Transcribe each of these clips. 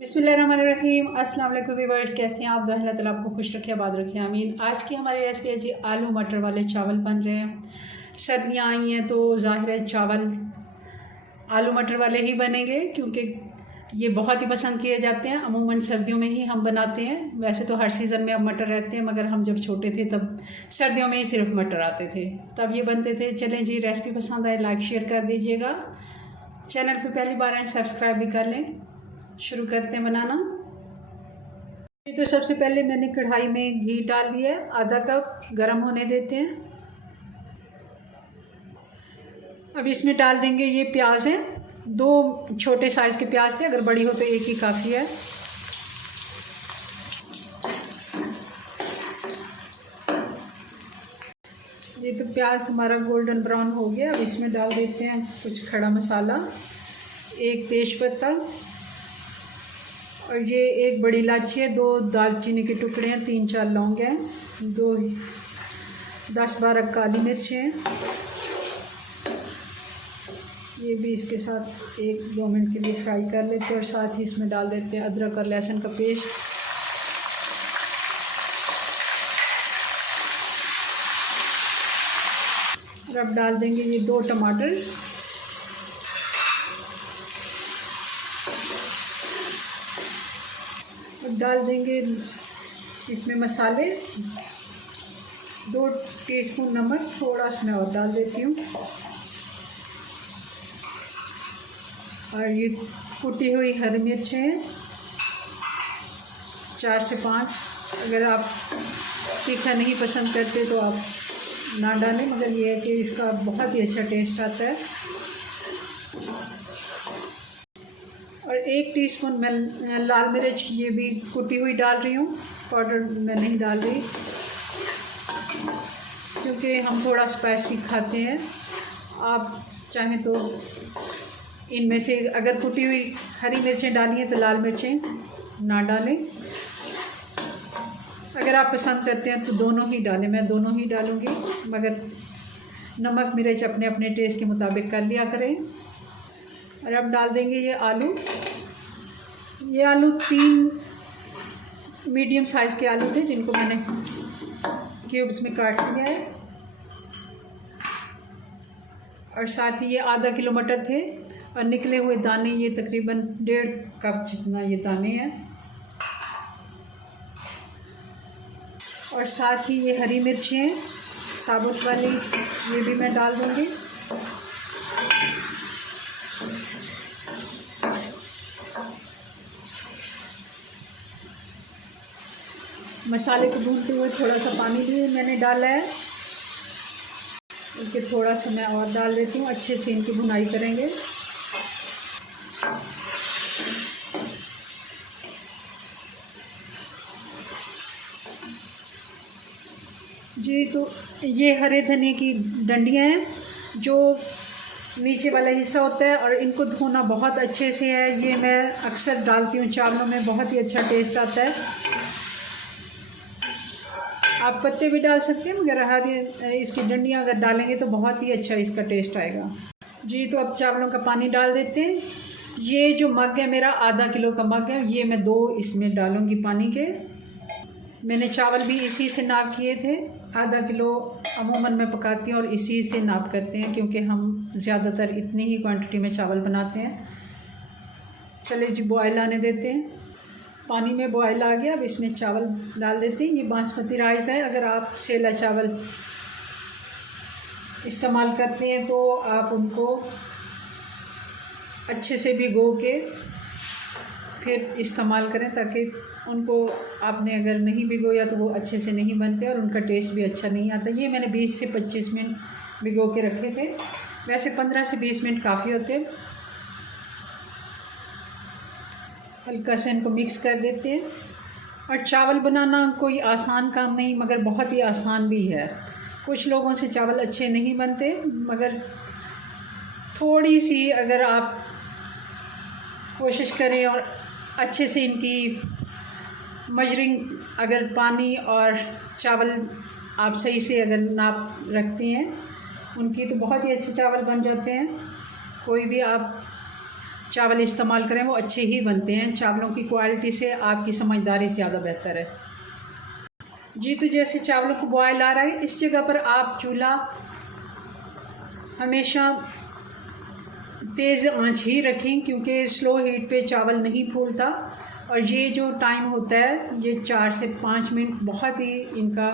बिस्मिल्लाहिर्रहमानिर्रहीम। अस्सलाम वालेकुम व्यूअर्स, कैसे हैं आप? अल्लाह ताला आपको खुश रखे, आबाद रखे, आमीन। आज की हमारी रेसिपी है जी आलू मटर वाले चावल बन रहे हैं। सर्दियाँ आई हैं तो ज़ाहिर है चावल आलू मटर वाले ही बनेंगे, क्योंकि ये बहुत ही पसंद किए जाते हैं। अमूमन सर्दियों में ही हम बनाते हैं। वैसे तो हर सीज़न में अब मटर रहते हैं, मगर हम जब छोटे थे तब सर्दियों में ही सिर्फ मटर आते थे, तब ये बनते थे। चलें जी, रेसिपी पसंद आए लाइक शेयर कर दीजिएगा। चैनल पे पहली बार आए सब्सक्राइब भी कर लें। शुरू करते हैं बनाना। तो सबसे पहले मैंने कढ़ाई में घी डाल दिया है, आधा कप गरम होने देते हैं। अब इसमें डाल देंगे ये प्याज है, 2 छोटे साइज़ के प्याज थे, अगर बड़ी हो तो एक ही काफ़ी है। ये तो प्याज हमारा गोल्डन ब्राउन हो गया। अब इसमें डाल देते हैं कुछ खड़ा मसाला, 1 तेज़पत्ता, और ये 1 बड़ी इलायची है, 2 दालचीनी के टुकड़े हैं, 3-4 लौंग हैं, 10-12 काली मिर्च हैं। ये भी इसके साथ 1-2 मिनट के लिए फ्राई कर लेते हैं। और साथ ही इसमें डाल देते हैं अदरक और लहसुन का पेस्ट। और अब डाल देंगे ये 2 टमाटर। अब डाल देंगे इसमें मसाले, 2 टीस्पून नमक, थोड़ा सा मैं और डाल देती हूँ। और ये कुटी हुई हरी मिर्च है 4 से 5। अगर आप तीखा नहीं पसंद करते तो आप ना डालें, मगर ये है कि इसका बहुत ही अच्छा टेस्ट आता है। और 1 टीस्पून मैं लाल मिर्च ये भी कुटी हुई डाल रही हूँ, पाउडर मैं नहीं डाल रही, क्योंकि हम थोड़ा स्पाइसी खाते हैं। आप चाहें तो इनमें से अगर कुटी हुई हरी मिर्चें डाली हैं तो लाल मिर्चें ना डालें। अगर आप पसंद करते हैं तो दोनों ही डालें, मैं दोनों ही डालूँगी, मगर नमक मिर्च अपने अपने टेस्ट के मुताबिक कर लिया करें। और अब डाल देंगे ये आलू। ये आलू 3 मीडियम साइज़ के आलू थे, जिनको मैंने क्यूब्स में काट लिया है। और साथ ही ये आधा किलो मटर थे, और निकले हुए दाने ये तकरीबन 1.5 कप जितना ये दाने हैं। और साथ ही ये हरी मिर्चें साबुत वाली, ये भी मैं डाल दूँगी। मसाले को भूनते हुए थोड़ा सा पानी भी मैंने डाला है, इनके थोड़ा सा मैं और डाल देती हूँ। अच्छे से इनकी भुनाई करेंगे। जी, तो ये हरे धनिए की डंडियाँ हैं, जो नीचे वाला हिस्सा होता है, और इनको धोना बहुत अच्छे से है। ये मैं अक्सर डालती हूँ चावलों में, बहुत ही अच्छा टेस्ट आता है। आप पत्ते भी डाल सकते हैं, मगर हरी इसकी डंडियाँ अगर डालेंगे तो बहुत ही अच्छा इसका टेस्ट आएगा। जी, तो अब चावलों का पानी डाल देते हैं। ये जो मग है मेरा, आधा किलो का मग है, ये मैं 2 इसमें डालूँगी पानी के। मैंने चावल भी इसी से नाप किए थे। आधा किलो अमूमन मैं पकाती हूँ और इसी से नाप करते हैं, क्योंकि हम ज़्यादातर इतनी ही क्वांटिटी में चावल बनाते हैं। चले जी, बॉयल आने देते हैं। पानी में बॉयल आ गया, अब इसमें चावल डाल देते हैं। ये बासमती राइस है। अगर आप सेला चावल इस्तेमाल करते हैं तो आप उनको अच्छे से भिगो के फिर इस्तेमाल करें, ताकि उनको आपने अगर नहीं भिगोया तो वो अच्छे से नहीं बनते और उनका टेस्ट भी अच्छा नहीं आता। ये मैंने 20 से 25 मिनट भिगो के रखे थे। वैसे 15 से 20 मिनट काफ़ी होते हैं। हल्का से इनको मिक्स कर देते हैं। और चावल बनाना कोई आसान काम नहीं, मगर बहुत ही आसान भी है। कुछ लोगों से चावल अच्छे नहीं बनते, मगर थोड़ी सी अगर आप कोशिश करें और अच्छे से इनकी मजरिंग, अगर पानी और चावल आप सही से अगर नाप रखते हैं उनकी, तो बहुत ही अच्छे चावल बन जाते हैं। कोई भी आप चावल इस्तेमाल करें वो अच्छे ही बनते हैं। चावलों की क्वालिटी से आपकी समझदारी ज़्यादा बेहतर है। जी तो जैसे चावलों को बॉयल आ रहा है, इस जगह पर आप चूल्हा हमेशा तेज़ आंच ही रखें, क्योंकि स्लो हीट पे चावल नहीं फूलता। और ये जो टाइम होता है ये 4 से 5 मिनट बहुत ही इनका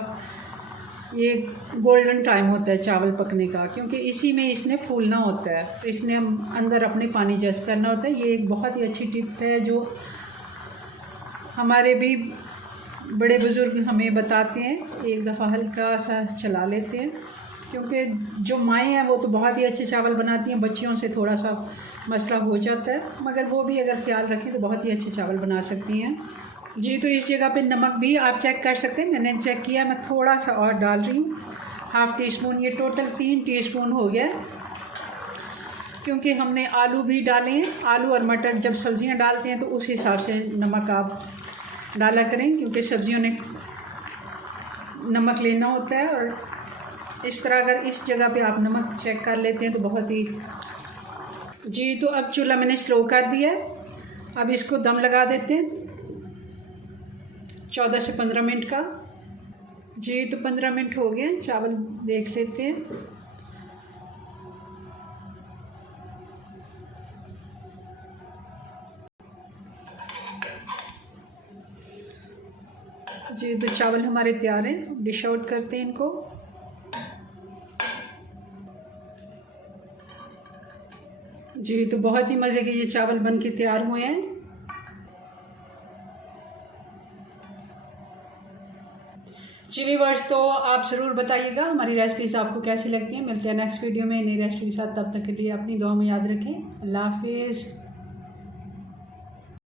ये गोल्डन टाइम होता है चावल पकने का, क्योंकि इसी में इसने फूलना होता है। तो इसने अंदर अपने पानी जस्ट करना होता है। ये एक बहुत ही अच्छी टिप है जो हमारे भी बड़े बुज़ुर्ग हमें बताते हैं। एक दफ़ा हल्का सा चला लेते हैं, क्योंकि जो माएँ हैं वो तो बहुत ही अच्छे चावल बनाती हैं, बच्चियों से थोड़ा सा मसला हो जाता है, मगर वो भी अगर ख्याल रखें तो बहुत ही अच्छे चावल बना सकती हैं। जी तो इस जगह पे नमक भी आप चेक कर सकते हैं। मैंने चेक किया, मैं थोड़ा सा और डाल रही हूँ, हाफ़ टी स्पून। ये टोटल 3 टीस्पून हो गया, क्योंकि हमने आलू भी डाले हैं। आलू और मटर जब सब्ज़ियाँ डालते हैं तो उस हिसाब से नमक आप डाला करें, क्योंकि सब्ज़ियों ने नमक लेना होता है। और इस तरह अगर इस जगह पे आप नमक चेक कर लेते हैं तो बहुत ही। जी तो अब चूल्हा मैंने स्लो कर दिया है। अब इसको दम लगा देते हैं 14 से 15 मिनट का। जी तो 15 मिनट हो गए, चावल देख लेते हैं। जी तो चावल हमारे तैयार हैं, डिश आउट करते हैं इनको। जी तो बहुत ही मज़े के ये चावल बन के तैयार हुए हैं। जी व्यूअर्स, तो आप ज़रूर बताइएगा हमारी रेसिपीज़ आपको कैसी लगती हैं। मिलते हैं नेक्स्ट वीडियो में नई रेसिपी के साथ। तब तक के लिए अपनी दुआ में याद रखें। अल्लाह हाफिज़।